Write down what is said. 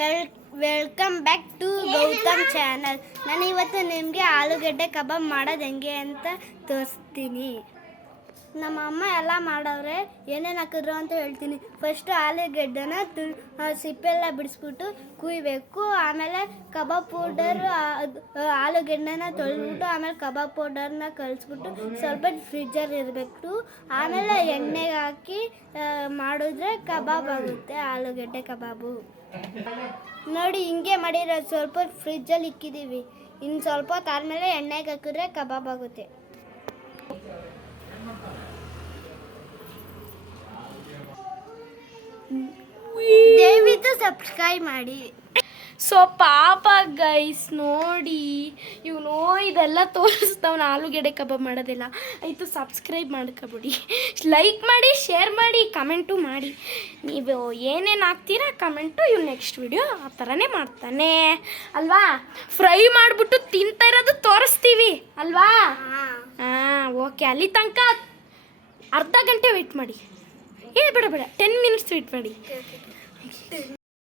Welcome back to Gautam channel. ನಾನು ಇವತ್ತು ನಿಮಗೆ ಆಲೂಗಡ್ಡೆ ಕಬಾಬ್ ಮಾಡೋದು ಹೆಂಗೆ ಅಂತ ತೋರಿಸ್ತೀನಿ. ನಮ್ಮ ಅಮ್ಮ ಎಲ್ಲ ಮಾಡವ್ರೆ, ಏನೇನು ಹಾಕಿದ್ರು ಅಂತ ಹೇಳ್ತೀನಿ. ಫಸ್ಟು ಆಲೂಗಡ್ಡೆನ ಸಿಪ್ಪೆಲ್ಲ ಬಿಡಿಸ್ಬಿಟ್ಟು ಕುಯ್ಬೇಕು. ಆಮೇಲೆ ಕಬಾಬ್ ಪೌಡರ್, ಆಲೂಗಡ್ಡೆನ ತೊಳೆದ್ಬಿಟ್ಟು ಆಮೇಲೆ ಕಬಾಬ್ ಪೌಡರ್ನ ಕಲಿಸ್ಬಿಟ್ಟು ಸ್ವಲ್ಪ ಫ್ರಿಜ್ಜಲ್ಲಿ ಇರಬೇಕು. ಆಮೇಲೆ ಎಣ್ಣೆಗೆ ಹಾಕಿ ಮಾಡಿದ್ರೆ ಕಬಾಬ್ ಆಗುತ್ತೆ, ಆಲೂಗಡ್ಡೆ ಕಬಾಬು. ನೋಡಿ ಹಿಂಗೆ ಮಾಡಿರೋದು, ಸ್ವಲ್ಪ ಫ್ರಿಜ್ಜಲ್ಲಿ ಇಕ್ಕಿದ್ದೀವಿ. ಇನ್ನು ಸ್ವಲ್ಪ ಹೊತ್ತು ಆದಮೇಲೆ ಎಣ್ಣೆಗೆ ಹಾಕಿದ್ರೆ ಕಬಾಬ್ ಆಗುತ್ತೆ. ದಯವಿಟ್ಟು ಸಬ್ಸ್ಕ್ರೈಬ್ ಮಾಡಿ. ಸೊ ಪಾಪ ಗೈಸ್, ನೋಡಿ ಇವನು ಇದೆಲ್ಲ ತೋರಿಸ್ತಾವನು ಆಲೂಗೆಡ್ಡೆ ಕಬಾಬ್ ಮಾಡೋದಿಲ್ಲ. ಆಯಿತು, ಸಬ್ಸ್ಕ್ರೈಬ್ ಮಾಡ್ಕೊಬಿಡಿ, ಲೈಕ್ ಮಾಡಿ, ಶೇರ್ ಮಾಡಿ, ಕಮೆಂಟು ಮಾಡಿ. ನೀವು ಏನೇನು ಹಾಕ್ತೀರಾ ಕಮೆಂಟು, ಇವ್ನು ನೆಕ್ಸ್ಟ್ ವಿಡಿಯೋ ಆ ಥರನೇ ಮಾಡ್ತಾನೆ ಅಲ್ವಾ. ಫ್ರೈ ಮಾಡಿಬಿಟ್ಟು ತಿಂತಾ ಇರೋದು ತೋರಿಸ್ತೀವಿ ಅಲ್ವಾ. ಹಾಂ, ಓಕೆ. ಅಲ್ಲಿ ತನಕ ಅರ್ಧ ಗಂಟೆ ವೆಯ್ಟ್ ಮಾಡಿ. ಬೇಡ 10 ಮಿನಿಟ್ಸ್ ವೆಯ್ಟ್ ಮಾಡಿ.